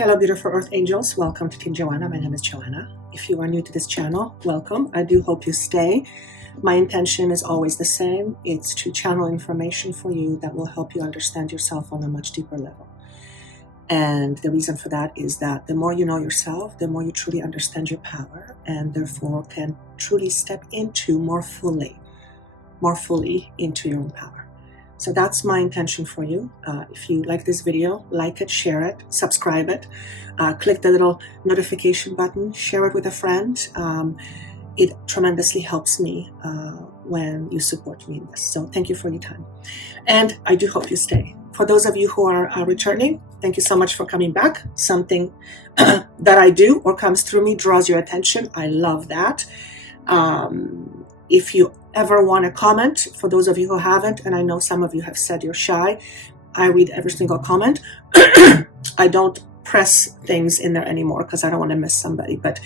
Hello, beautiful Earth Angels. Welcome to Team Joanna. My name is Joanna. If you are new to this channel, welcome. I do hope you stay. My intention is always the same. It's to channel information for you that will help you understand yourself on a much deeper level. And the reason for that is that the more you know yourself, the more you truly understand your power, and therefore can truly step into more fully into your own power. So that's my intention for you. If you like this video, like it, share it, subscribe it, click the little notification button, share it with a friend. It tremendously helps me when you support me in this. So thank you for your time. And I do hope you stay. For those of you who are returning, thank you so much for coming back. Something that I do or comes through me draws your attention. I love that. If you ever want to comment, for those of you who haven't, and I know some of you have said you're shy, I read every single comment. I don't press things in there anymore because I don't want to miss somebody, but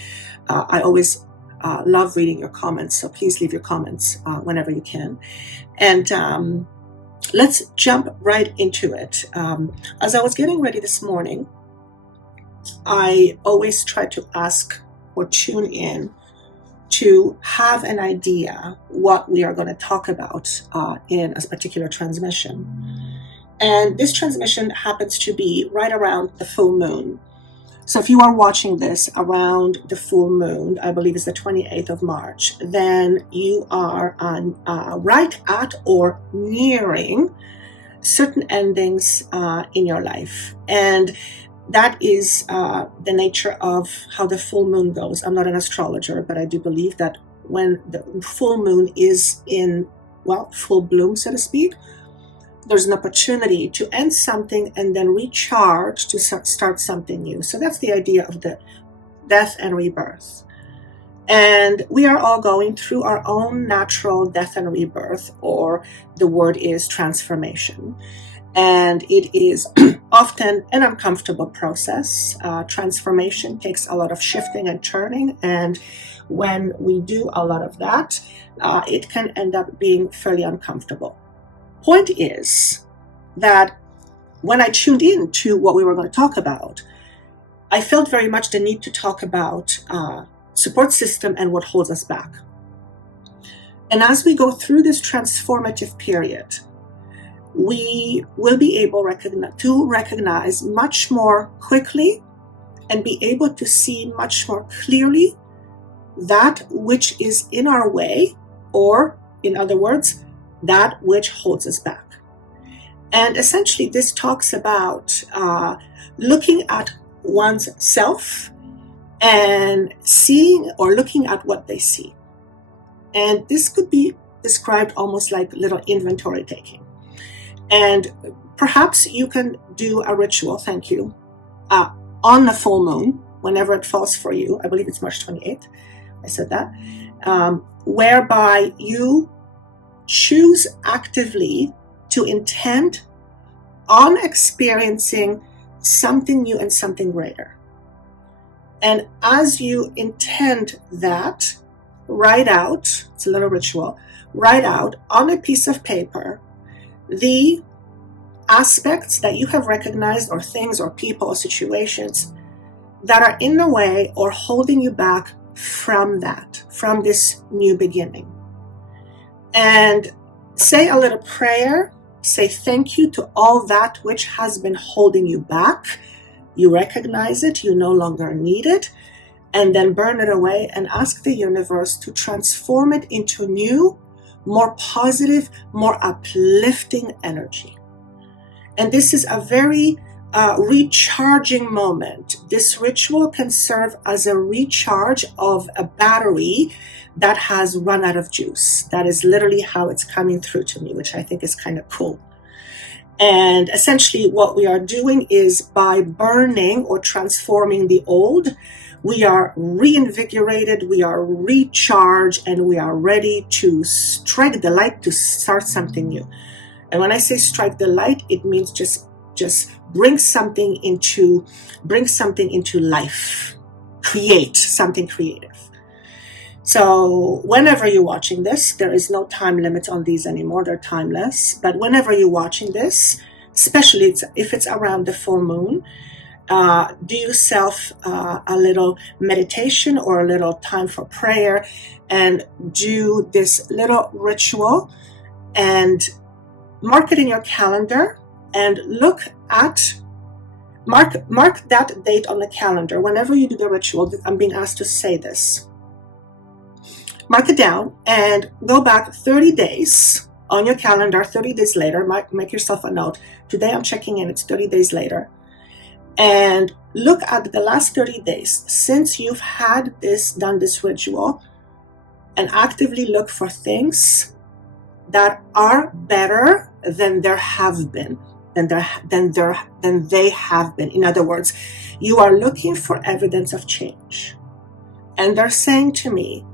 I always love reading your comments, so please leave your comments whenever you can. And let's jump right into it. As I was getting ready this morning, I always try to ask or tune in to have an idea what we are going to talk about in a particular transmission. And this transmission happens to be right around the full moon. So if you are watching this around the full moon, I believe it's the 28th of March, then you are on right at or nearing certain endings in your life. And that is the nature of how the full moon goes. I'm not an astrologer, but I do believe that when the full moon is in, well, full bloom, so to speak, there's an opportunity to end something and then recharge to start something new. So that's the idea of the death and rebirth. And we are all going through our own natural death and rebirth, or the word is transformation. And it is often an uncomfortable process. Transformation takes a lot of shifting and turning. And when we do a lot of that, it can end up being fairly uncomfortable. Point is that when I tuned in to what we were going to talk about, I felt very much the need to talk about support system and what holds us back. And as we go through this transformative period, we will be able to recognize much more quickly and be able to see much more clearly that which is in our way, or in other words, that which holds us back. And essentially this talks about looking at one's self and seeing or looking at what they see. And this could be described almost like little inventory taking. And perhaps you can do a ritual, thank you, on the full moon, whenever it falls for you. I believe it's March 28th. I said that. Whereby you choose actively to intend on experiencing something new and something greater. And as you intend that, write out, it's a little ritual, write out on a piece of paper the aspects that you have recognized, or things or people or situations that are in the way or holding you back from this new beginning. And say a little prayer, say thank you to all that which has been holding you back. You recognize it, you no longer need it, and then burn it away and ask the universe to transform it into new, more positive, more uplifting energy. And this is a very recharging moment. This ritual can serve as a recharge of a battery that has run out of juice. That is literally how it's coming through to me, which I think is kind of cool. And essentially what we are doing is, by burning or transforming the old, we are reinvigorated, we are recharged, and we are ready to strike the light to start something new. And when I say strike the light, it means just bring something into life, create something creative. So whenever you're watching this, there is no time limit on these anymore. They're timeless. But whenever you're watching this, especially if it's around the full moon, Do yourself a little meditation or a little time for prayer and do this little ritual and mark it in your calendar and mark that date on the calendar. Whenever you do the ritual, I'm being asked to say this. Mark it down and go back 30 days on your calendar, 30 days later. Make yourself a note. Today I'm checking in, it's 30 days later. And look at the last 30 days since you've done this ritual, and actively look for things that are better than they have been. In other words, you are looking for evidence of change. And they're saying to me,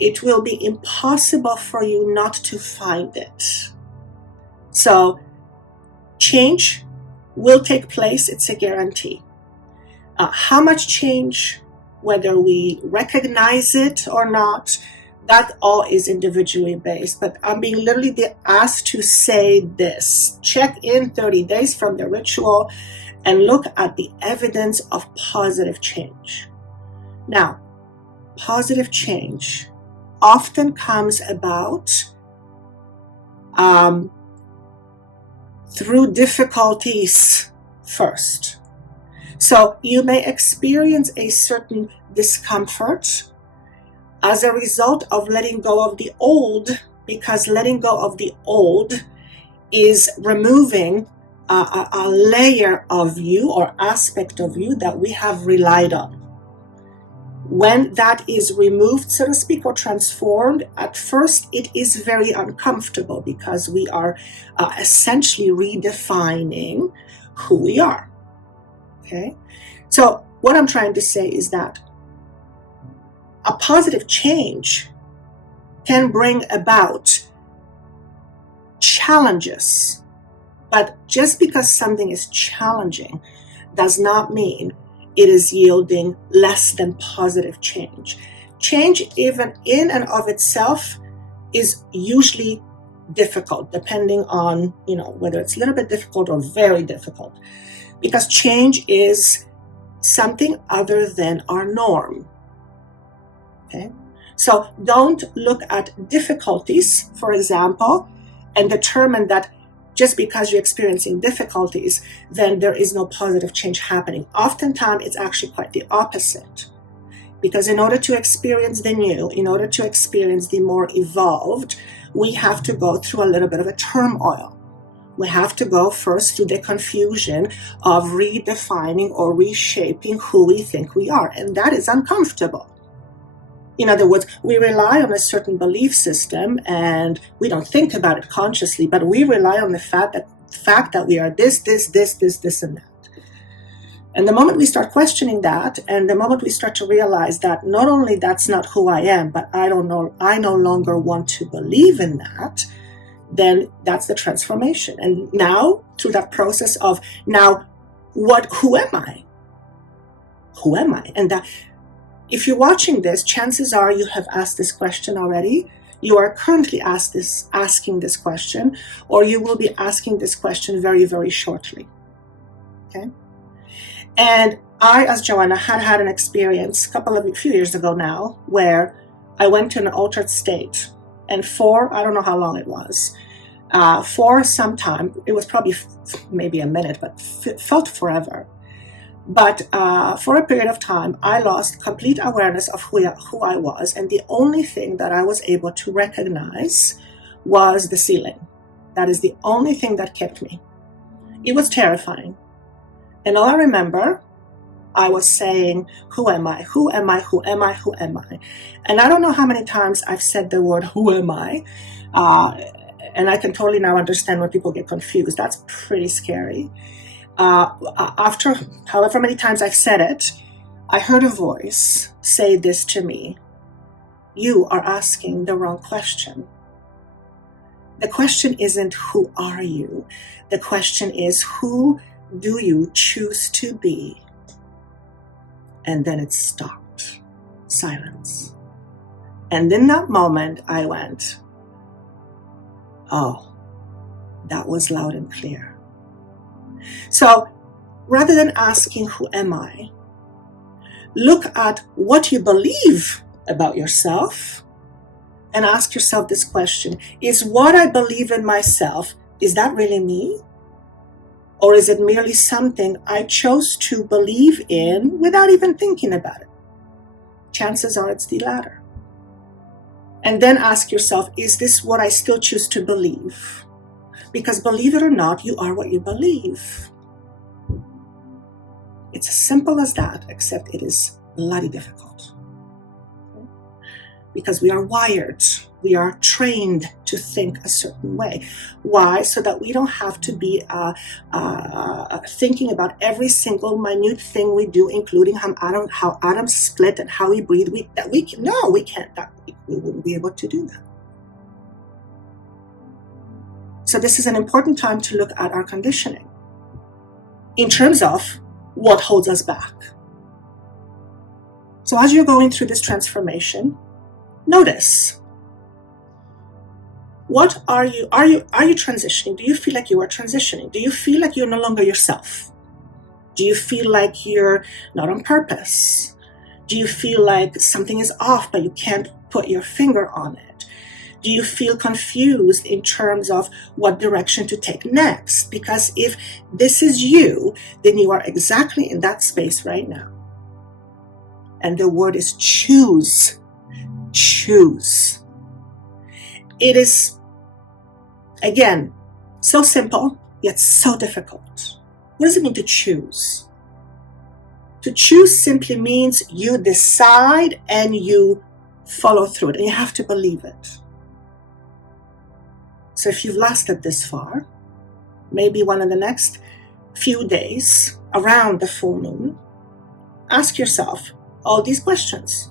it will be impossible for you not to find it. So change will take place, it's a guarantee. How much change, whether we recognize it or not, that all is individually based. But I'm being literally asked to say this. Check in 30 days from the ritual and look at the evidence of positive change. Now, positive change often comes about through difficulties first. So you may experience a certain discomfort as a result of letting go of the old, because letting go of the old is removing a layer of you or aspect of you that we have relied on. When that is removed, so to speak, or transformed, at first it is very uncomfortable because we are essentially redefining who we are. Okay? So what I'm trying to say is that a positive change can bring about challenges, but just because something is challenging does not mean it is yielding less than positive change. Change, even in and of itself, is usually difficult, depending on, whether it's a little bit difficult or very difficult, because change is something other than our norm. Okay? So don't look at difficulties, for example, and determine that just because you're experiencing difficulties, then there is no positive change happening. Oftentimes, it's actually quite the opposite. Because in order to experience the new, in order to experience the more evolved, we have to go through a little bit of a turmoil. We have to go first through the confusion of redefining or reshaping who we think we are. And that is uncomfortable. In other words, we rely on a certain belief system and we don't think about it consciously, but we rely on the fact that we are this, and that. And the moment we start questioning that, and the moment we start to realize that not only that's not who I am, but I no longer want to believe in that, then that's the transformation. And now, through that process of who am I? Who am I? And that, if you're watching this, chances are you have asked this question already. You are currently asking this question, or you will be asking this question very, very shortly. Okay? And I, as Joanna, had an experience a few years ago now, where I went to an altered state. And I don't know how long it was, for some time, it was probably maybe a minute, but felt forever. But for a period of time, I lost complete awareness of who I was. And the only thing that I was able to recognize was the ceiling. That is the only thing that kept me. It was terrifying. And all I remember, I was saying, who am I? Who am I? Who am I? Who am I? And I don't know how many times I've said the word, who am I? And I can totally now understand when people get confused. That's pretty scary. After however many times I've said it, I heard a voice say this to me: you are asking the wrong question. The question isn't who are you? The question is, who do you choose to be? And then it stopped. Silence. And in that moment, I went, oh, that was loud and clear. So rather than asking, who am I? Look at what you believe about yourself and ask yourself this question. Is what I believe in myself, is that really me? Or is it merely something I chose to believe in without even thinking about it? Chances are it's the latter. And then ask yourself, is this what I still choose to believe? Because believe it or not, you are what you believe. It's as simple as that, except it is bloody difficult. Because we are wired, we are trained to think a certain way. Why? So that we don't have to be thinking about every single minute thing we do, including how atoms split and how we breathe. We can't. We wouldn't be able to do that. So this is an important time to look at our conditioning in terms of what holds us back. So as you're going through this transformation, notice, what are you transitioning? Do you feel like you are transitioning? Do you feel like you're no longer yourself? Do you feel like you're not on purpose? Do you feel like something is off, but you can't put your finger on it? Do you feel confused in terms of what direction to take next? Because if this is you, then you are exactly in that space right now. And the word is choose. Choose. It is, again, so simple, yet so difficult. What does it mean to choose? To choose simply means you decide and you follow through it, and you have to believe it. So if you've lasted this far, maybe one of the next few days around the full moon, ask yourself all these questions.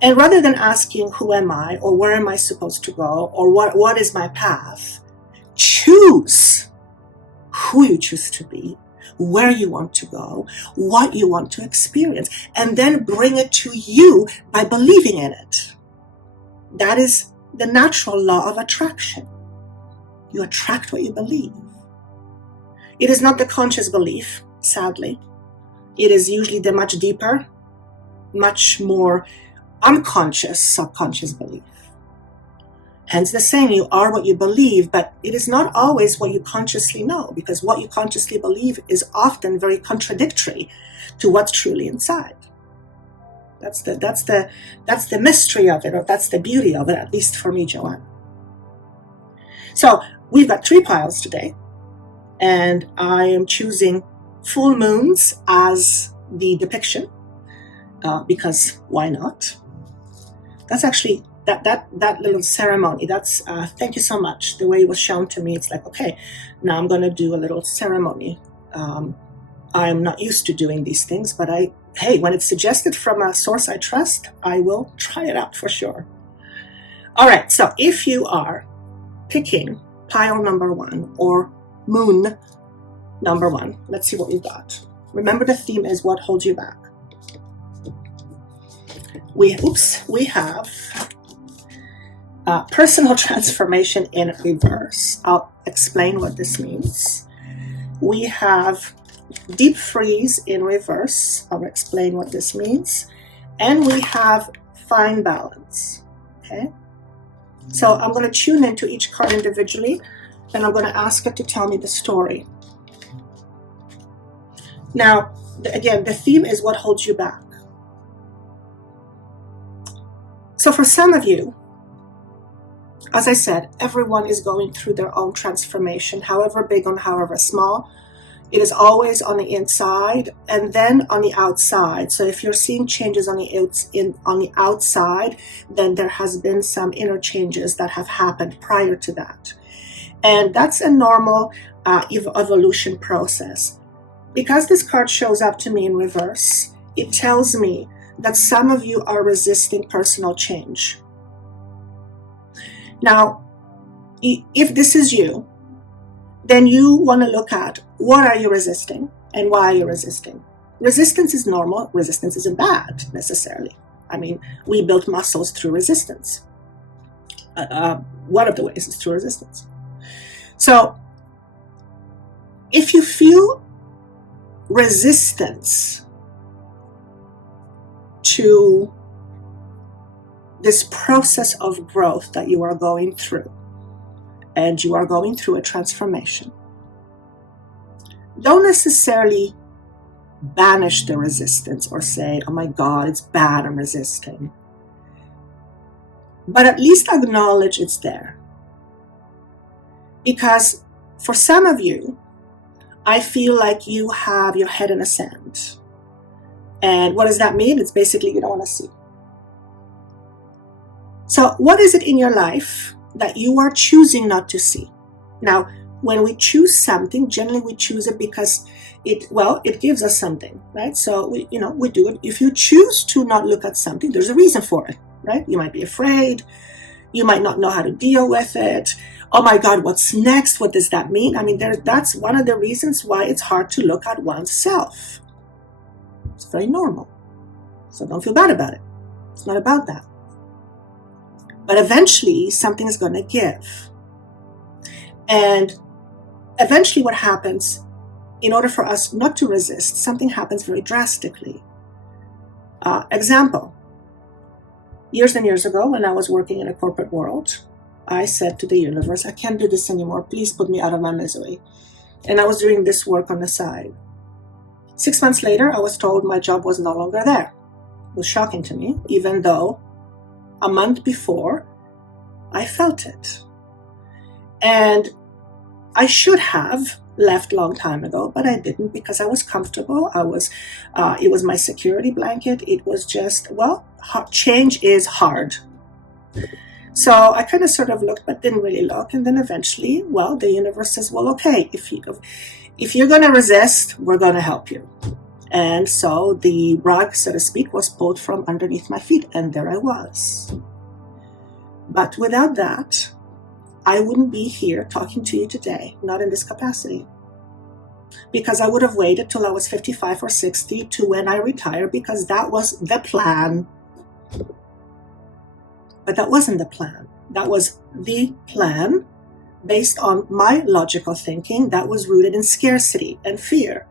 And rather than asking, who am I, or where am I supposed to go, or what is my path, choose who you choose to be, where you want to go, what you want to experience, and then bring it to you by believing in it. That is the natural law of attraction. You attract what you believe. It is not the conscious belief, sadly. It is usually the much deeper, much more unconscious, subconscious belief. Hence the saying, you are what you believe, but it is not always what you consciously know, because what you consciously believe is often very contradictory to what's truly inside. That's the mystery of it, or that's the beauty of it, at least for me, Joanna. So we've got 3 piles today, and I am choosing full moons as the depiction, because why not? That's actually that little ceremony. That's thank you so much. The way it was shown to me, it's like, okay, now I'm going to do a little ceremony. I'm not used to doing these things, but when it's suggested from a source I trust, I will try it out for sure. All right, so if you are picking pile number 1 or moon number 1, let's see what we've got. Remember, the theme is what holds you back. We have personal transformation in reverse. I'll explain what this means. We have deep freeze in reverse. I'll explain what this means. And we have fine balance. Okay. So I'm going to tune into each card individually, and I'm going to ask it to tell me the story. Now, again, the theme is what holds you back. So for some of you, as I said, everyone is going through their own transformation, however big or however small. It is always on the inside and then on the outside. So if you're seeing changes on the outside, then there has been some inner changes that have happened prior to that. And that's a normal evolution process. Because this card shows up to me in reverse, it tells me that some of you are resisting personal change. Now, if this is you, then you want to look at what are you resisting and why are you resisting. Resistance is normal. Resistance isn't bad necessarily. I mean, we build muscles through resistance. One of the ways is through resistance. So if you feel resistance to this process of growth that you are going through, and you are going through a transformation, don't necessarily banish the resistance or say, oh my God, it's bad, I'm resisting. But at least acknowledge it's there. Because for some of you, I feel like you have your head in the sand. And what does that mean? It's basically you don't want to see. So what is it in your life that you are choosing not to see? Now, when we choose something, generally we choose it because it gives us something, right? So we do it. If you choose to not look at something, there's a reason for it, right? You might be afraid. You might not know how to deal with it. Oh my God, what's next? What does that mean? I mean, that's one of the reasons why it's hard to look at oneself. It's very normal. So don't feel bad about it. It's not about that. But eventually, something is going to give. And eventually what happens, in order for us not to resist, something happens very drastically. Example. Years and years ago, when I was working in a corporate world, I said to the universe, I can't do this anymore. Please put me out of my misery. And I was doing this work on the side. 6 months later, I was told my job was no longer there. It was shocking to me, even though a month before, I felt it. And I should have left a long time ago, but I didn't because I was comfortable. It was my security blanket. It was just, change is hard. So I kind of sort of looked, but didn't really look. And then eventually, the universe says, okay, if you're going to resist, we're going to help you. And so the rug, so to speak, was pulled from underneath my feet. And there I was. But without that, I wouldn't be here talking to you today, not in this capacity. Because I would have waited till I was 55 or 60 to when I retire, because that was the plan. But that wasn't the plan. That was the plan based on my logical thinking that was rooted in scarcity and fear.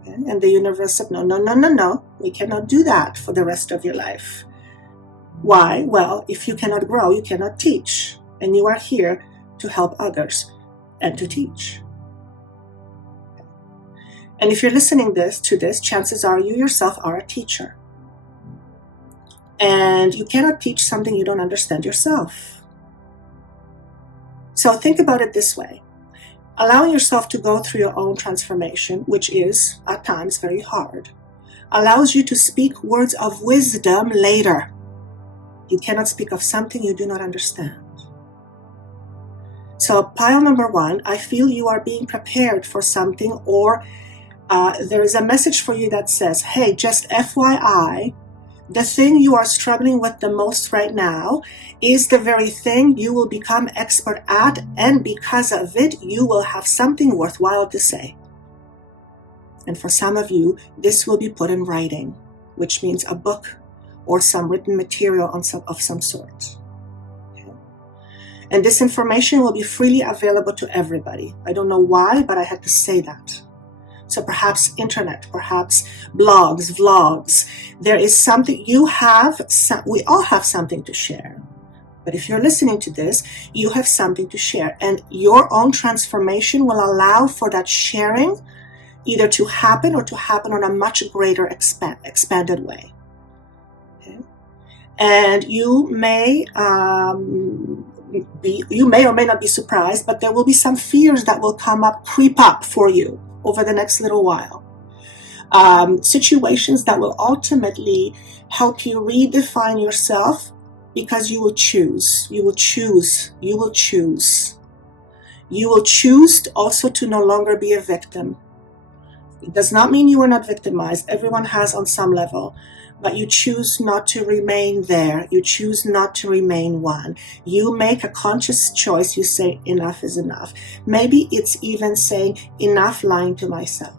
Okay? And the universe said, no, we cannot do that for the rest of your life. Why? Well, if you cannot grow, you cannot teach. And you are here to help others and to teach. And if you're listening to this, chances are you yourself are a teacher. And you cannot teach something you don't understand yourself. So think about it this way. Allowing yourself to go through your own transformation, which is at times very hard, allows you to speak words of wisdom later. You cannot speak of something you do not understand. So pile number 1, I feel you are being prepared for something, or there is a message for you that says, hey, just FYI, the thing you are struggling with the most right now is the very thing you will become expert at, and because of it, you will have something worthwhile to say. And for some of you, this will be put in writing, which means a book or some written material of some sort. Okay? And this information will be freely available to everybody. I don't know why, but I had to say that. So perhaps internet, perhaps blogs, vlogs. There is something we all have something to share. But if you're listening to this, you have something to share. And your own transformation will allow for that sharing either to happen or to happen on a much greater expanded way. Okay? And you may or may not be surprised, but there will be some fears that will creep up for you over the next little while. Situations that will ultimately help you redefine yourself, because you will choose. You will choose. You will choose. You will choose also to no longer be a victim. It does not mean you are not victimized. Everyone has on some level. But you choose not to remain there. You choose not to remain one. You make a conscious choice. You say, enough is enough. Maybe it's even saying, enough lying to myself.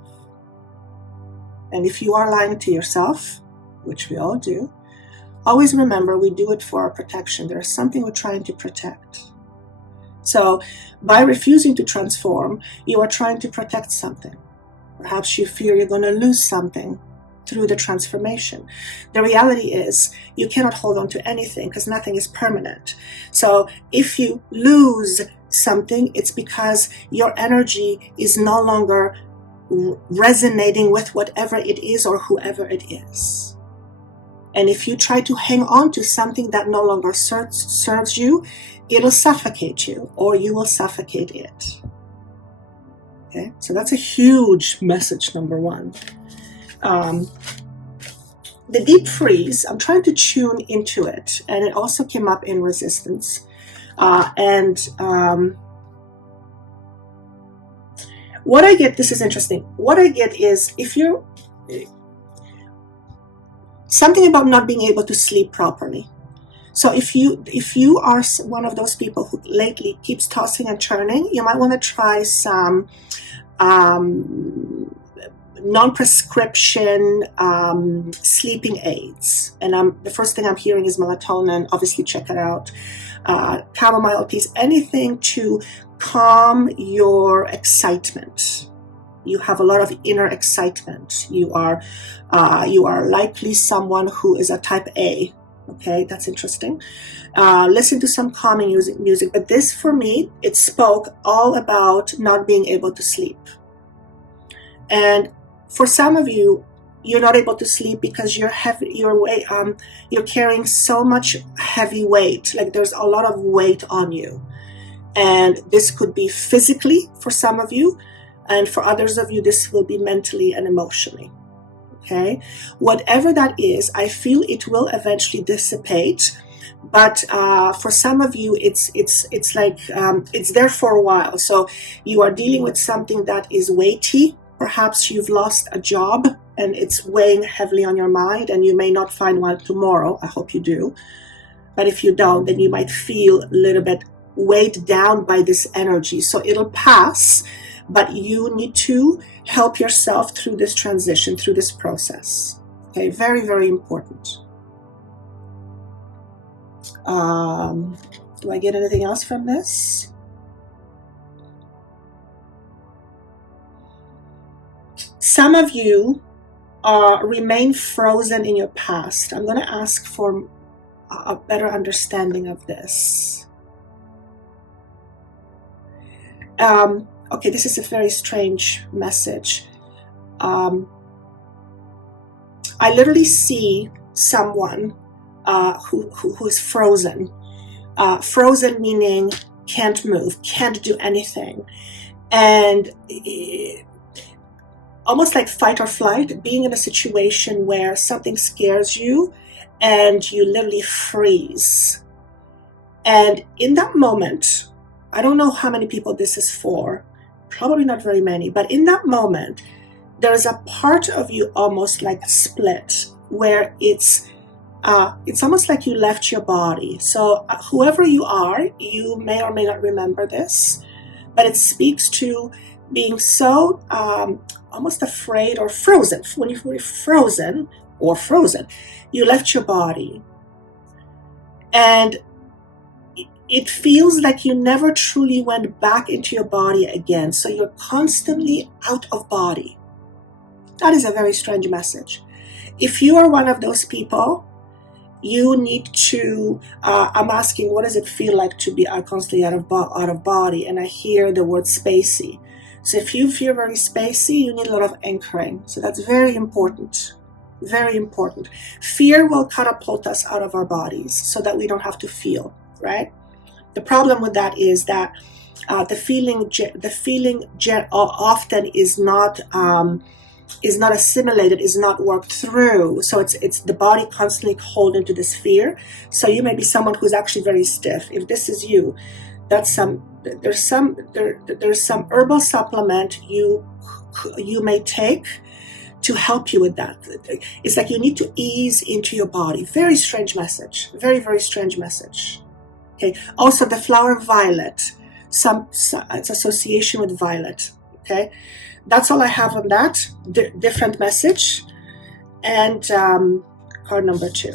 And if you are lying to yourself, which we all do, always remember we do it for our protection. There is something we're trying to protect. So by refusing to transform, you are trying to protect something. Perhaps you fear you're going to lose something through the transformation. The reality is you cannot hold on to anything because nothing is permanent. So if you lose something, it's because your energy is no longer resonating with whatever it is or whoever it is. And if you try to hang on to something that no longer serves you, it'll suffocate you, or you will suffocate it. Okay, so that's a huge message, number one. The deep freeze, I'm trying to tune into it, and it also came up in resistance. What I get, this is interesting. What I get is if you're something about not being able to sleep properly. So if you are one of those people who lately keeps tossing and turning, you might want to try some non-prescription sleeping aids. And the first thing I'm hearing is melatonin. Obviously, check it out. Chamomile teas, anything to calm your excitement. You have a lot of inner excitement. You are likely someone who is a type A. Okay, that's interesting. Listen to some calming music. But this, for me, it spoke all about not being able to sleep. And for some of you, you're not able to sleep because you're carrying so much heavy weight. Like there's a lot of weight on you. And this could be physically for some of you. And for others of you, this will be mentally and emotionally. Okay, whatever that is, I feel it will eventually dissipate. But for some of you, it's like it's there for a while. So you are dealing with something that is weighty. Perhaps you've lost a job and it's weighing heavily on your mind, and you may not find one tomorrow. I hope you do. But if you don't, then you might feel a little bit weighed down by this energy. So it'll pass. But you need to help yourself through this transition, through this process. Okay, very, very important. Do I get anything else from this? Some of you remain frozen in your past. I'm going to ask for a better understanding of this. Okay, this is a very strange message. I literally see someone who is frozen. Frozen meaning can't move, can't do anything. And almost like fight or flight, being in a situation where something scares you and you literally freeze. And in that moment, I don't know how many people this is for, probably not very many, but in that moment, there's a part of you almost like split, where it's almost like you left your body. So whoever you are, you may or may not remember this, but it speaks to being so almost afraid or frozen. When you're frozen, you left your body. And it feels like you never truly went back into your body again. So you're constantly out of body. That is a very strange message. If you are one of those people, you need to, I'm asking, what does it feel like to be constantly out of body? And I hear the word spacey. So if you feel very spacey, you need a lot of anchoring. So that's very important. Very important. Fear will catapult us out of our bodies so that we don't have to feel, right? The problem with that is that the feeling often is not assimilated, is not worked through. So it's the body constantly holding to this fear. So you may be someone who's actually very stiff. If this is you, there's some herbal supplement you may take to help you with that. It's like you need to ease into your body. Very strange message. Very, very strange message. Okay. Also, the flower violet, it's association with violet. Okay, that's all I have on that. Different message, and card number 2.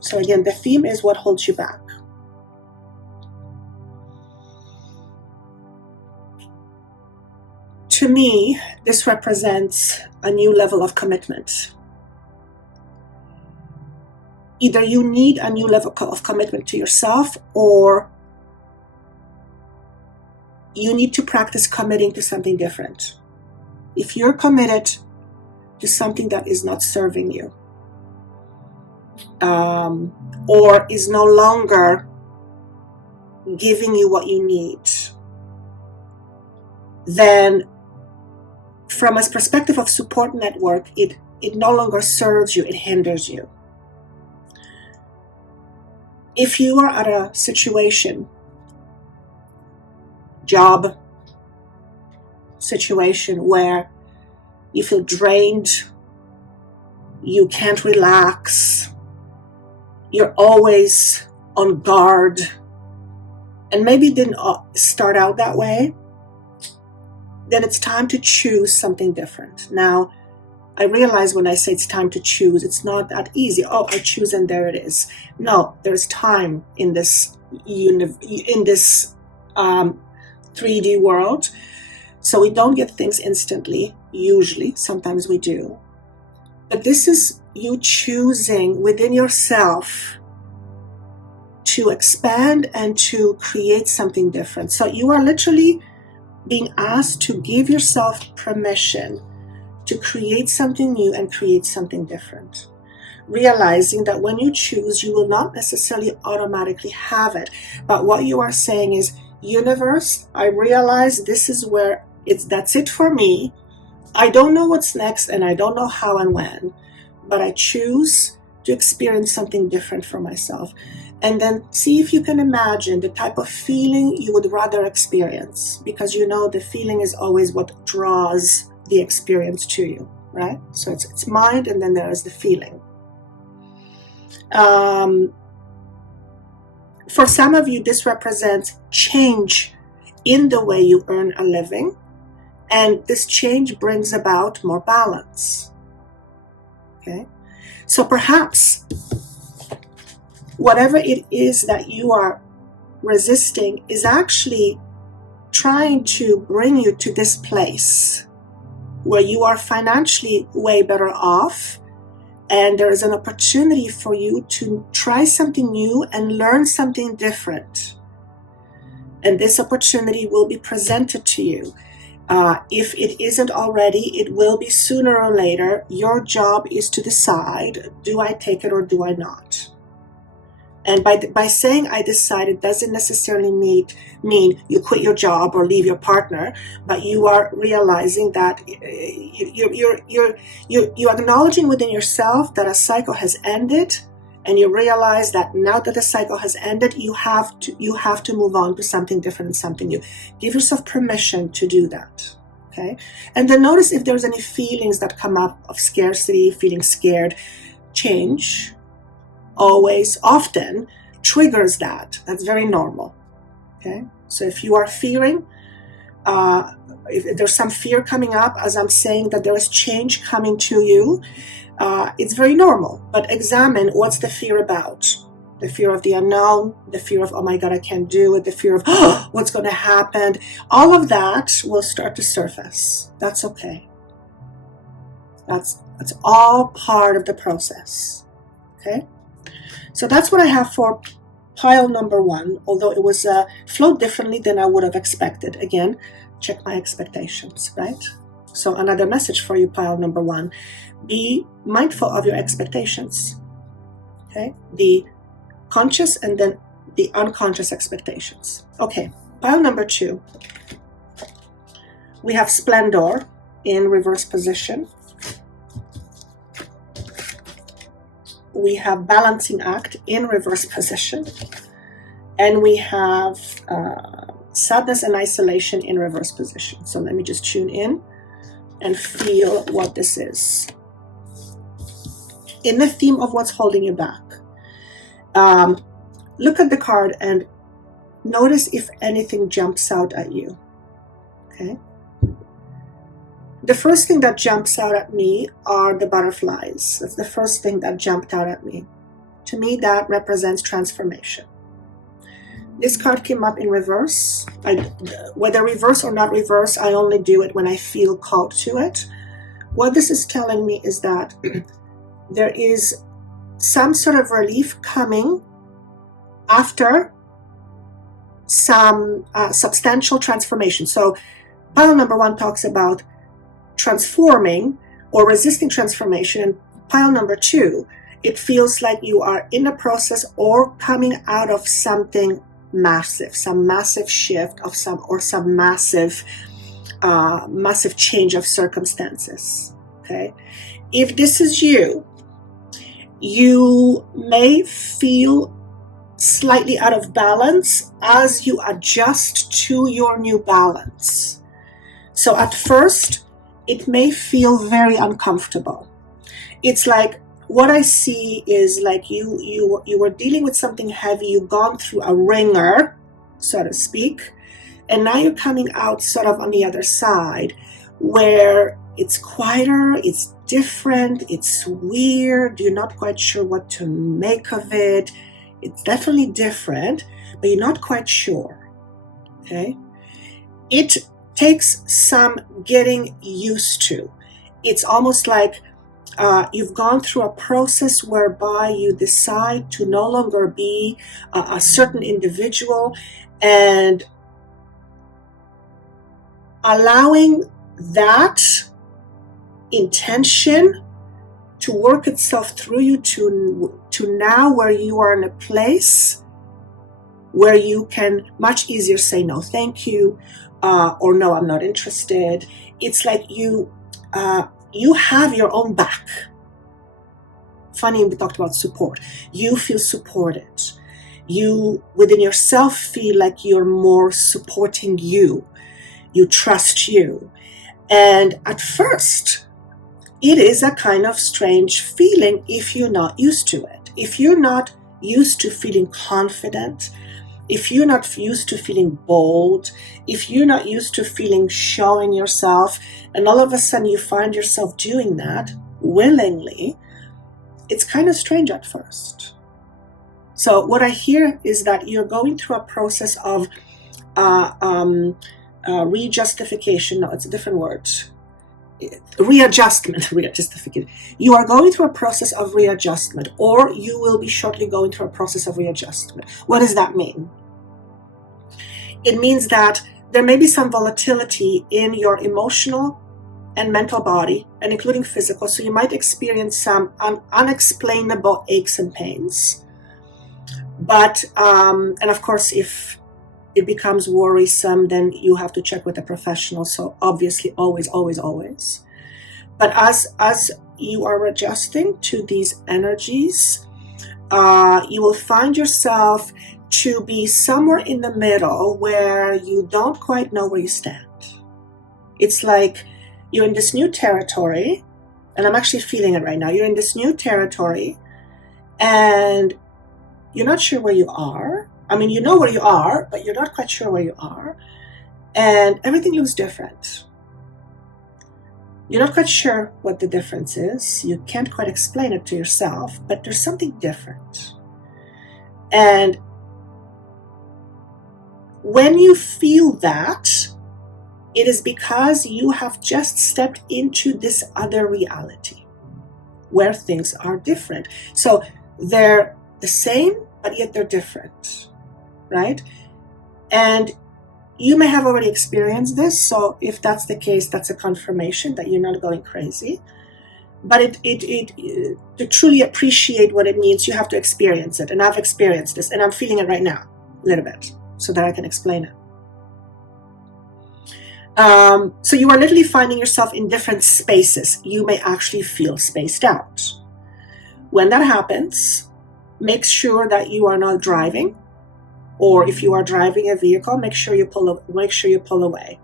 So again, the theme is what holds you back. to me, this represents a new level of commitment. Either you need a new level of commitment to yourself, or you need to practice committing to something different. If you're committed to something that is not serving you, or is no longer giving you what you need, then from a perspective of support network, it no longer serves you, it hinders you. If you are at a situation, job situation, where you feel drained, you can't relax, you're always on guard, and maybe it didn't start out that way, then it's time to choose something different. Now, I realize when I say it's time to choose, it's not that easy. Oh, I choose and there it is. No, there's time in this 3D world. So we don't get things instantly, usually. Sometimes we do. But this is you choosing within yourself to expand and to create something different. So you are literally being asked to give yourself permission to create something new and create something different. Realizing that when you choose, you will not necessarily automatically have it. But what you are saying is, universe, I realize this is where that's it for me. I don't know what's next and I don't know how and when, but I choose to experience something different for myself. And then see if you can imagine the type of feeling you would rather experience, because you know the feeling is always what draws the experience to you, right? So it's mind, and then there is the feeling. For some of you, this represents change in the way you earn a living, and this change brings about more balance. Okay, so perhaps whatever it is that you are resisting is actually trying to bring you to this place where you are financially way better off, and there is an opportunity for you to try something new and learn something different. And this opportunity will be presented to you. If it isn't already, it will be sooner or later. Your job is to decide, do I take it or do I not? And by saying I decided doesn't necessarily mean you quit your job or leave your partner, but you are realizing that you're acknowledging within yourself that a cycle has ended, and you realize that now that the cycle has ended, you have to move on to something different and something new. Give yourself permission to do that. Okay, and then notice if there's any feelings that come up of scarcity, feeling scared. Change often triggers that. That's very normal. Okay, so if you are fearing, if there's some fear coming up as I'm saying that there is change coming to you, it's very normal. But examine, what's the fear about? The fear of the unknown, the fear of, oh my God, I can't do it, the fear of, oh, what's going to happen? All of that will start to surface. That's okay. That's all part of the process. Okay? So that's what I have for pile number 1, although it was flowed differently than I would have expected. Again, check my expectations, right? So another message for you, pile number 1. Be mindful of your expectations. Okay? The conscious and then the unconscious expectations. Okay, pile number 2. We have splendor in reverse position. We have balancing act in reverse position, and we have sadness and isolation in reverse position. So let me just tune in and feel what this is. In the theme of what's holding you back, look at the card and notice if anything jumps out at you. Okay. The first thing that jumps out at me are the butterflies. That's the first thing that jumped out at me. To me, that represents transformation. This card came up in reverse. Whether reverse or not reverse, I only do it when I feel called to it. What this is telling me is that there is some sort of relief coming after some substantial transformation. So pile number 1 talks about transforming or resisting transformation. And pile number 2, it feels like you are in a process or coming out of something massive, some massive shift of some massive change of circumstances. Okay, if this is you, you may feel slightly out of balance as you adjust to your new balance. So at first, it may feel very uncomfortable. It's like, what I see is like you were dealing with something heavy, you've gone through a ringer, so to speak, and now you're coming out sort of on the other side where it's quieter, it's different, it's weird, you're not quite sure what to make of it. It's definitely different, but you're not quite sure, okay? It takes some getting used to. It's almost like you've gone through a process whereby you decide to no longer be a certain individual, and allowing that intention to work itself through you to now where you are in a place where you can much easier say no thank you, or no, I'm not interested. It's like you have your own back. Funny, we talked about support. You feel supported. You within yourself feel like you're more supporting you. You trust you. And at first, it is a kind of strange feeling if you're not used to it. If you're not used to feeling confident, if you're not used to feeling bold, if you're not used to showing yourself, and all of a sudden you find yourself doing that willingly, it's kind of strange at first. So what I hear is that you're going through a process of rejustification. No, it's a different word. Readjustment. You are going through a process of readjustment, or you will be shortly going through a process of readjustment. What does that mean? It means that there may be some volatility in your emotional and mental body, and including physical. So you might experience some unexplainable aches and pains. But, and of course, if it becomes worrisome, then you have to check with a professional. So obviously, always. But as you are adjusting to these energies, you will find yourself to be somewhere in the middle where you don't quite know where you stand. It's like you're in this new territory, and I'm actually feeling it right now. You're in this new territory, and you're not sure where you are. I mean, you know where you are, but you're not quite sure where you are. And everything looks different. You're not quite sure what the difference is. You can't quite explain it to yourself, but there's something different. And when you feel that, it is because you have just stepped into this other reality where things are different. So they're the same, but yet they're different. Right? And you may have already experienced this, so if that's the case, that's a confirmation that you're not going crazy. But to truly appreciate what it means, you have to experience it. And I've experienced this, and I'm feeling it right now, a little bit, so that I can explain it. So you are literally finding yourself in different spaces. You may actually feel spaced out. When that happens, make sure that you are not driving. Or if you are driving a vehicle, make sure you pull away.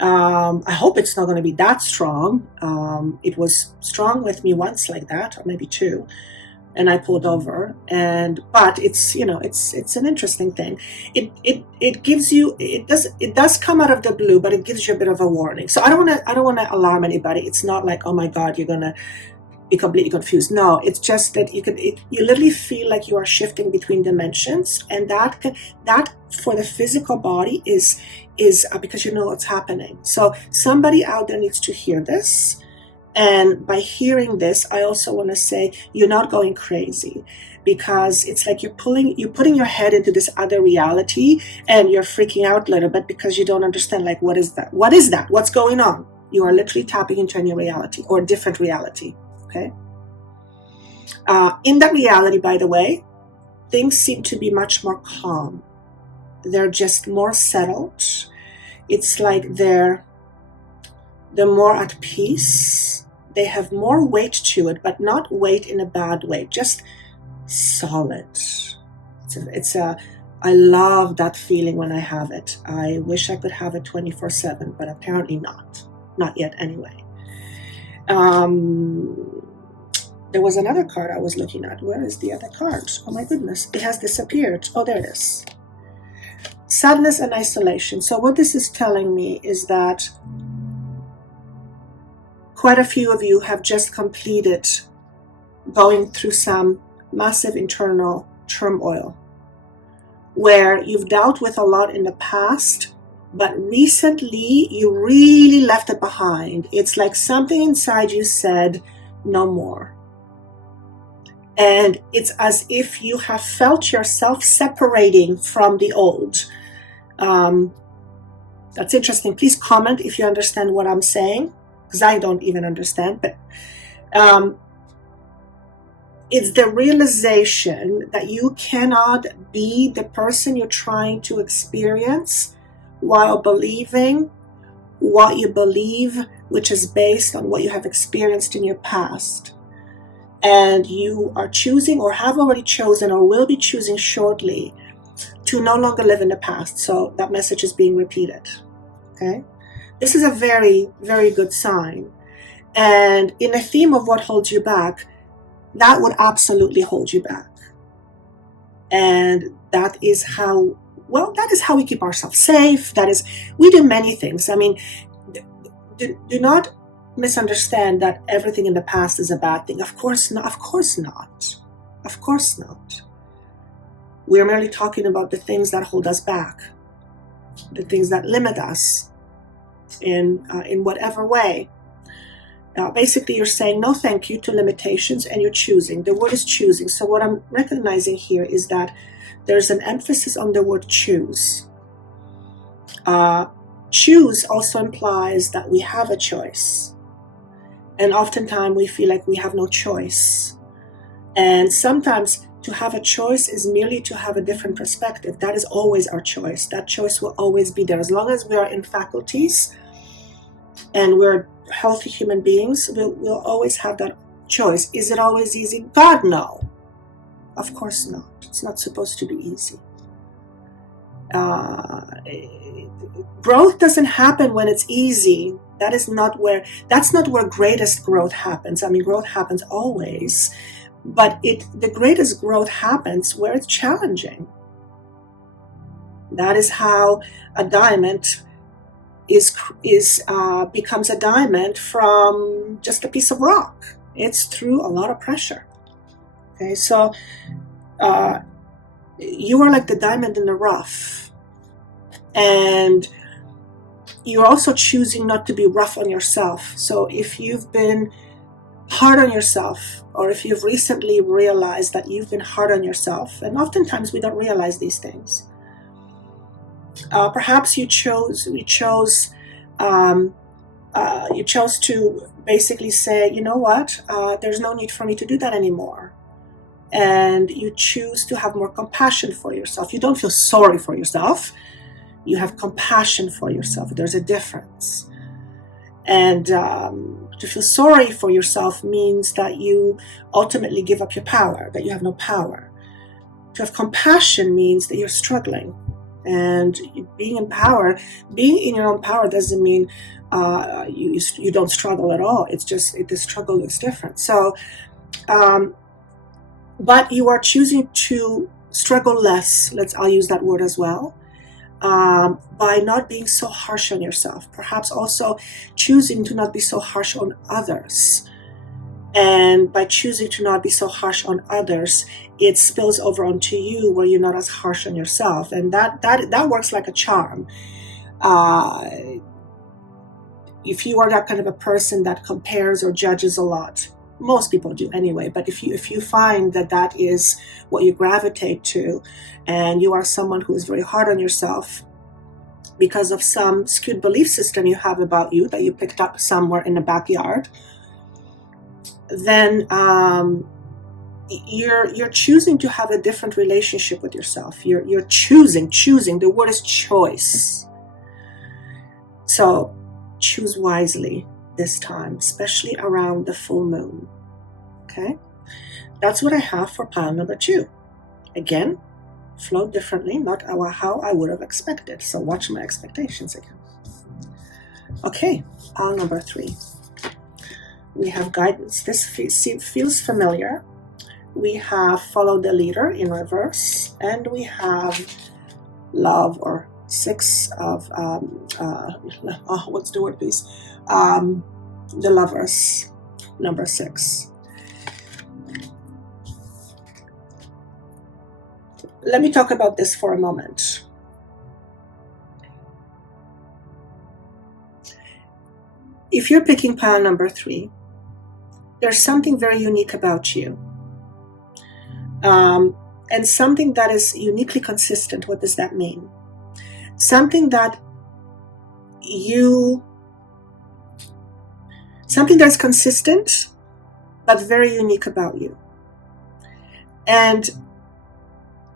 I hope it's not going to be that strong. It was strong with me once like that, or maybe two, and I pulled over. But it's it's an interesting thing. It gives you it does come out of the blue, but it gives you a bit of a warning. So I don't want to alarm anybody. It's not like, oh my God, you're gonna be completely confused. No, it's just that you literally feel like you are shifting between dimensions, and that for the physical body is because you know what's happening. So somebody out there needs to hear this. And by hearing this, I also want to say you're not going crazy, because it's like you're putting your head into this other reality, and you're freaking out a little bit because you don't understand, like, what is that? What is that? What's going on? You are literally tapping into a new reality, or a different reality. Okay. In that reality, by the way, things seem to be much more calm. They're just more settled. It's like they're more at peace. They have more weight to it, but not weight in a bad way, just solid. I love that feeling when I have it. I wish I could have it 24/7, but apparently not yet anyway. There was another card I was looking at. Where is the other card? Oh my goodness, it has disappeared. Oh, there it is. Sadness and isolation. So what this is telling me is that quite a few of you have just completed going through some massive internal turmoil, where you've dealt with a lot in the past, but recently you really left it behind. It's like something inside you said, no more. And it's as if you have felt yourself separating from the old. That's interesting. Please comment if you understand what I'm saying, because I don't even understand. But it's the realization that you cannot be the person you're trying to experience while believing what you believe, which is based on what you have experienced in your past. And you are choosing, or have already chosen, or will be choosing shortly, to no longer live in the past. So that message is being repeated. Okay? This is a very, very good sign. And in the theme of what holds you back, that would absolutely hold you back. And that is how we keep ourselves safe. We do many things. I mean, do not misunderstand that everything in the past is a bad thing. Of course not. Of course not. Of course not. We're merely talking about the things that hold us back, the things that limit us in whatever way. Basically, you're saying no thank you to limitations, and you're choosing. The word is choosing. So what I'm recognizing here is that there's an emphasis on the word choose. Choose also implies that we have a choice. And oftentimes we feel like we have no choice. And sometimes to have a choice is merely to have a different perspective. That is always our choice. That choice will always be there. As long as we are in faculties and we're healthy human beings, we'll always have that choice. Is it always easy? God, no. Of course not. It's not supposed to be easy. Growth doesn't happen when it's easy. That's not where greatest growth happens. I mean, growth happens always, but the greatest growth happens where it's challenging. That is how a diamond becomes a diamond from just a piece of rock. It's through a lot of pressure. Okay, so you are like the diamond in the rough, and you're also choosing not to be rough on yourself. So if you've been hard on yourself, or if you've recently realized that you've been hard on yourself, and oftentimes we don't realize these things. Perhaps you chose to basically say, you know what, there's no need for me to do that anymore. And you choose to have more compassion for yourself. You don't feel sorry for yourself. You have compassion for yourself. There's a difference. And to feel sorry for yourself means that you ultimately give up your power, that you have no power. To have compassion means that you're struggling. And being in your own power doesn't mean you don't struggle at all. It's just the struggle is different. So, but you are choosing to struggle less. I'll use that word as well. By not being so harsh on yourself. Perhaps also choosing to not be so harsh on others. And by choosing to not be so harsh on others, it spills over onto you where you're not as harsh on yourself. And that works like a charm. If you are that kind of a person that compares or judges a lot, most people do anyway, but if you find that is what you gravitate to, and you are someone who is very hard on yourself because of some skewed belief system you have about you that you picked up somewhere in the backyard, then you're choosing to have a different relationship with yourself. You're choosing. The word is choice. So choose wisely this time, especially around the full moon. Okay, that's what I have for pile number 2. Again, flow differently, not how I would have expected. So watch my expectations again. Okay, pile number 3. We have guidance. This feels familiar. We have follow the leader in reverse, and we have love, or 6 of what's the word, please? The lovers, number 6. Let me talk about this for a moment. If you're picking pile number 3, there's something very unique about you, and something that is uniquely consistent. What does that mean? Something that's consistent, but very unique about you. And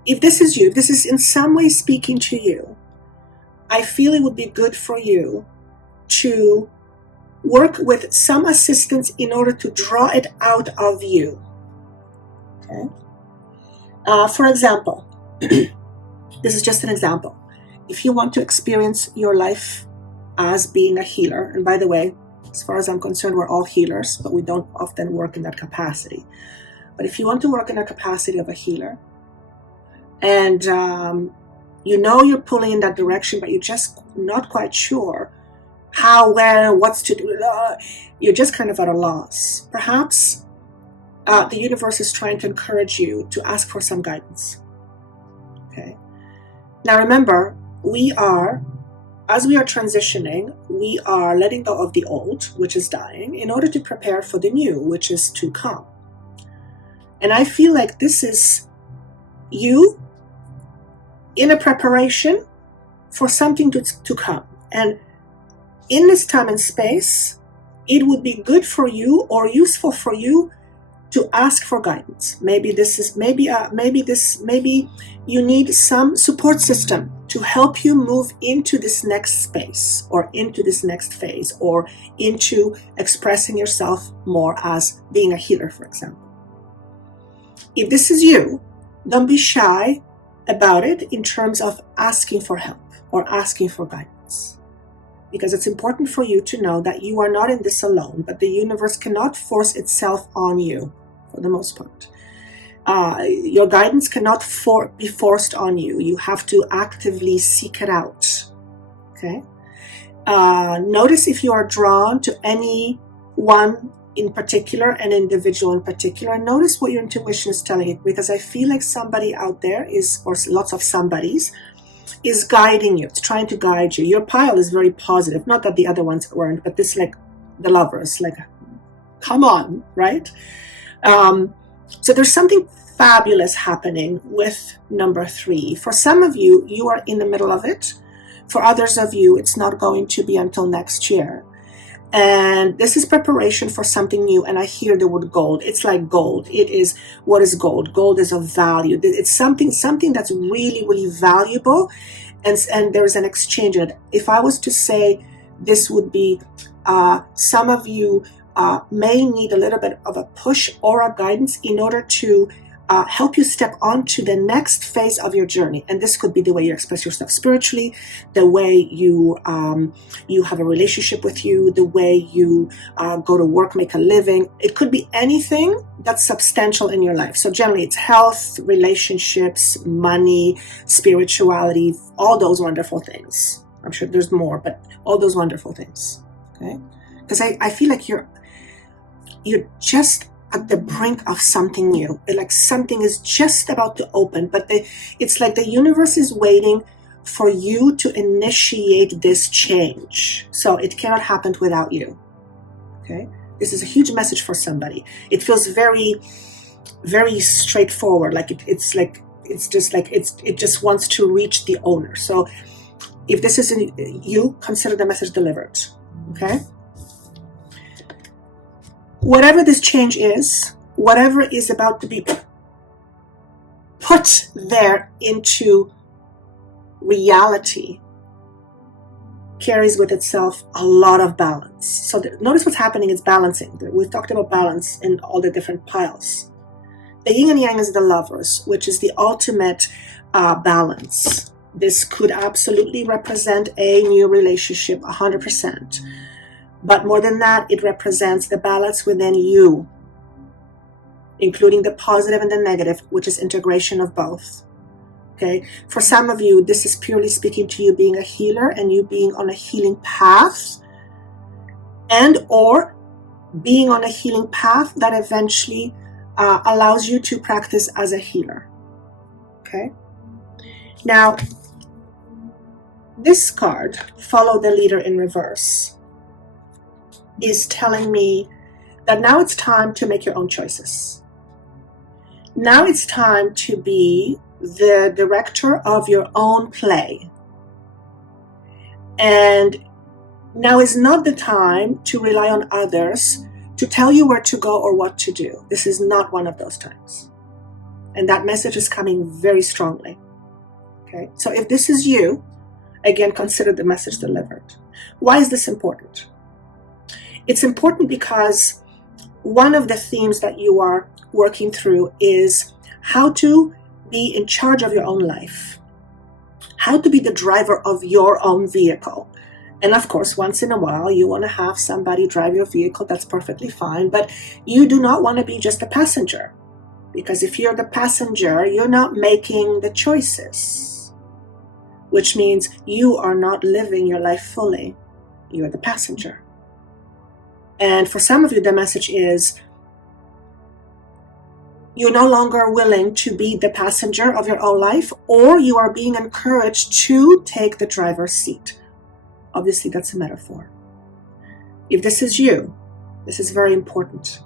if this is you, this is in some way speaking to you, I feel it would be good for you to work with some assistance in order to draw it out of you. Okay. For example, this is just an example. If you want to experience your life as being a healer, and by the way, as far as I'm concerned, we're all healers, but we don't often work in that capacity. But if you want to work in the capacity of a healer, and you're pulling in that direction, but you're just not quite sure how, where, what's to do, you're just kind of at a loss. Perhaps the universe is trying to encourage you to ask for some guidance. Okay. Now remember, as we are transitioning, we are letting go of the old, which is dying, in order to prepare for the new, which is to come. And I feel like this is you in a preparation for something to come. And in this time and space, it would be good for you or useful for you to ask for guidance. Maybe you need some support system to help you move into this next space, or into this next phase, or into expressing yourself more as being a healer, for example. If this is you, don't be shy about it in terms of asking for help or asking for guidance. Because it's important for you to know that you are not in this alone, but the universe cannot force itself on you for the most part. Your guidance cannot be forced on you. You have to actively seek it out. Okay? Notice if you are drawn to any one in particular, an individual in particular, and notice what your intuition is telling you, because I feel like somebody out there or lots of somebodies, is guiding you. It's trying to guide you. Your pile is very positive. Not that the other ones weren't, but this, like the lovers, like, come on, right? So there's something fabulous happening with number 3. For some of you, you are in the middle of it. For others of you, it's not going to be until next year. And this is preparation for something new. And I hear the word gold. It's like gold. It is, what is gold? Gold is of value. It's something that's really, really valuable. And there's an exchange in it. If I was to say, this would be, some of you may need a little bit of a push or a guidance in order to help you step on to the next phase of your journey. And this could be the way you express yourself spiritually, the way you have a relationship with you, the way you go to work, make a living. It could be anything that's substantial in your life. So generally it's health, relationships, money, spirituality, all those wonderful things. I'm sure there's more, but all those wonderful things. Okay? Because I feel like you're just at the brink of something new. Like something is just about to open, but it's like the universe is waiting for you to initiate this change. So it cannot happen without you. Okay? This is a huge message for somebody. It feels very, very straightforward. Like it just wants to reach the owner. So if this isn't you, consider the message delivered. Okay? Whatever this change is, whatever is about to be put there into reality, carries with itself a lot of balance. So notice what's happening is balancing. We've talked about balance in all the different piles. The yin and yang is the lovers, which is the ultimate balance. This could absolutely represent a new relationship, 100%. But more than that, it represents the balance within you, including the positive and the negative, which is integration of both. Okay? For some of you, this is purely speaking to you being a healer and you being on a healing path, and or being on a healing path that eventually allows you to practice as a healer. Okay? Now, this card, Follow the Leader in Reverse, is telling me that now it's time to make your own choices. Now it's time to be the director of your own play. And now is not the time to rely on others to tell you where to go or what to do. This is not one of those times. And that message is coming very strongly. Okay? So if this is you, again, consider the message delivered. Why is this important? It's important because one of the themes that you are working through is how to be in charge of your own life, how to be the driver of your own vehicle. And of course, once in a while, you want to have somebody drive your vehicle. That's perfectly fine. But you do not want to be just a passenger. Because if you're the passenger, you're not making the choices, which means you are not living your life fully. You're the passenger. And for some of you, the message is you're no longer willing to be the passenger of your own life, or you are being encouraged to take the driver's seat. Obviously, that's a metaphor. If this is you, this is very important.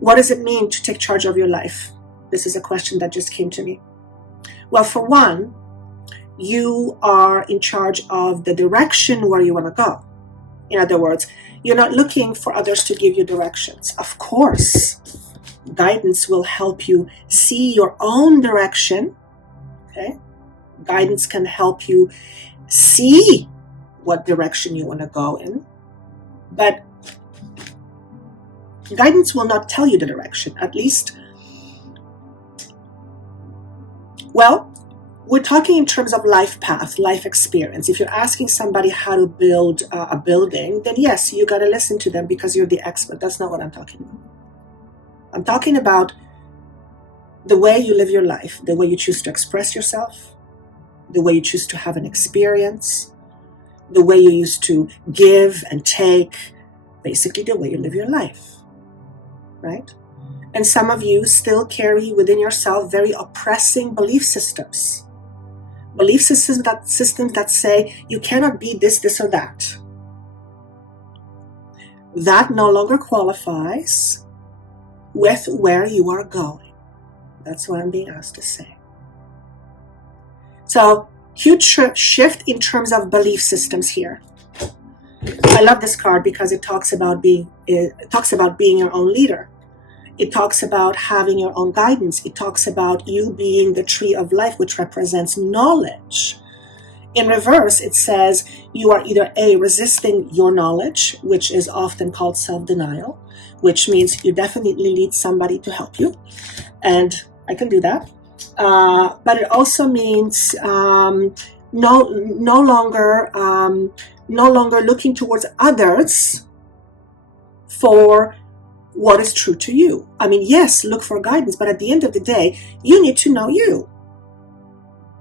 What does it mean to take charge of your life? This is a question that just came to me. Well, for one, you are in charge of the direction where you want to go. In other words, you're not looking for others to give you directions. Of course, guidance will help you see your own direction. Okay? Guidance can help you see what direction you want to go in. But guidance will not tell you the direction, at least. Well, we're talking in terms of life path, life experience. If you're asking somebody how to build a building, then yes, you got to listen to them because you're the expert. That's not what I'm talking about. I'm talking about the way you live your life, the way you choose to express yourself, the way you choose to have an experience, the way you used to give and take, basically the way you live your life, right? And some of you still carry within yourself very oppressing belief systems. Belief systems that say you cannot be this, this, or that. That no longer qualifies with where you are going. That's what I'm being asked to say. So, huge shift in terms of belief systems here. I love this card because it talks about being your own leader. It talks about having your own guidance. It talks about you being the tree of life, which represents knowledge. In reverse, it says you are either A, resisting your knowledge, which is often called self-denial, which means you definitely need somebody to help you. And I can do that. But it also means no longer looking towards others for what is true to you. I mean, yes, look for guidance, but at the end of the day, you need to know you.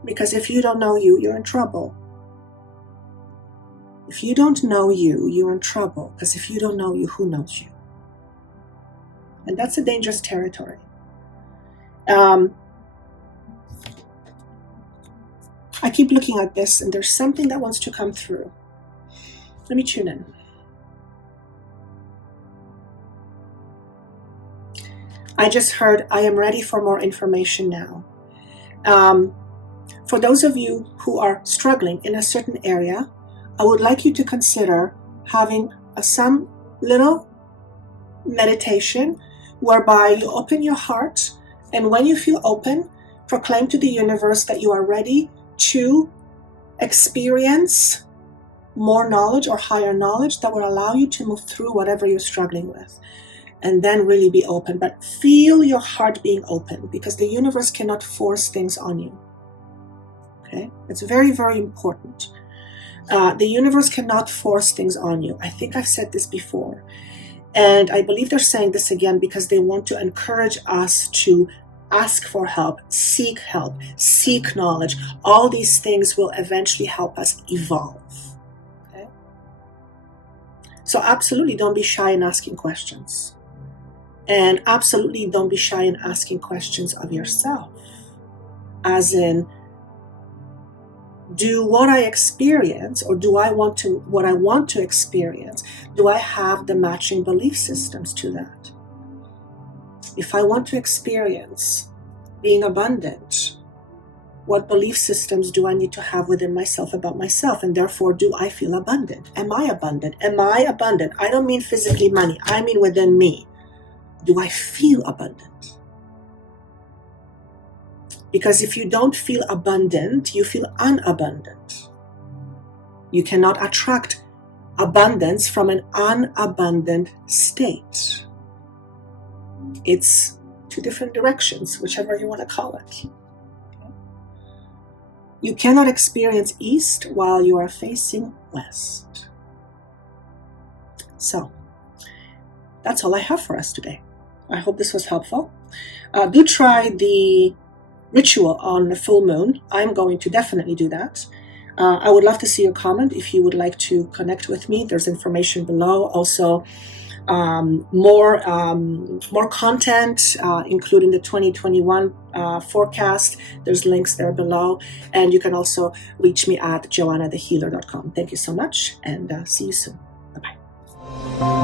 Because if you don't know you, you're in trouble. If you don't know you, you're in trouble. Because if you don't know you, who knows you? And that's a dangerous territory. I keep looking at this, and there's something that wants to come through. Let me tune in. I just heard, I am ready for more information now. For those of you who are struggling in a certain area, I would like you to consider having some little meditation whereby you open your heart, and when you feel open, proclaim to the universe that you are ready to experience more knowledge or higher knowledge that will allow you to move through whatever you're struggling with. And then really be open, but feel your heart being open, because the universe cannot force things on you. Okay? It's very, very important. The universe cannot force things on you. I think I've said this before. And I believe they're saying this again because they want to encourage us to ask for help, seek knowledge. All these things will eventually help us evolve. Okay? So absolutely don't be shy in asking questions. And absolutely don't be shy in asking questions of yourself. As in, do what I experience, or do I want to, what I want to experience, do I have the matching belief systems to that? If I want to experience being abundant, what belief systems do I need to have within myself about myself? And therefore, do I feel abundant? Am I abundant? Am I abundant? I don't mean physically money. I mean within me. Do I feel abundant? Because if you don't feel abundant, you feel unabundant. You cannot attract abundance from an unabundant state. It's two different directions, whichever you want to call it. You cannot experience east while you are facing west. So, that's all I have for us today. I hope this was helpful. Do try the ritual on the full moon. I'm going to definitely do that. I would love to see your comment if you would like to connect with me. There's information below. Also, more content, including the 2021 forecast. There's links there below. And you can also reach me at joannathehealer.com. Thank you so much, and see you soon. Bye-bye.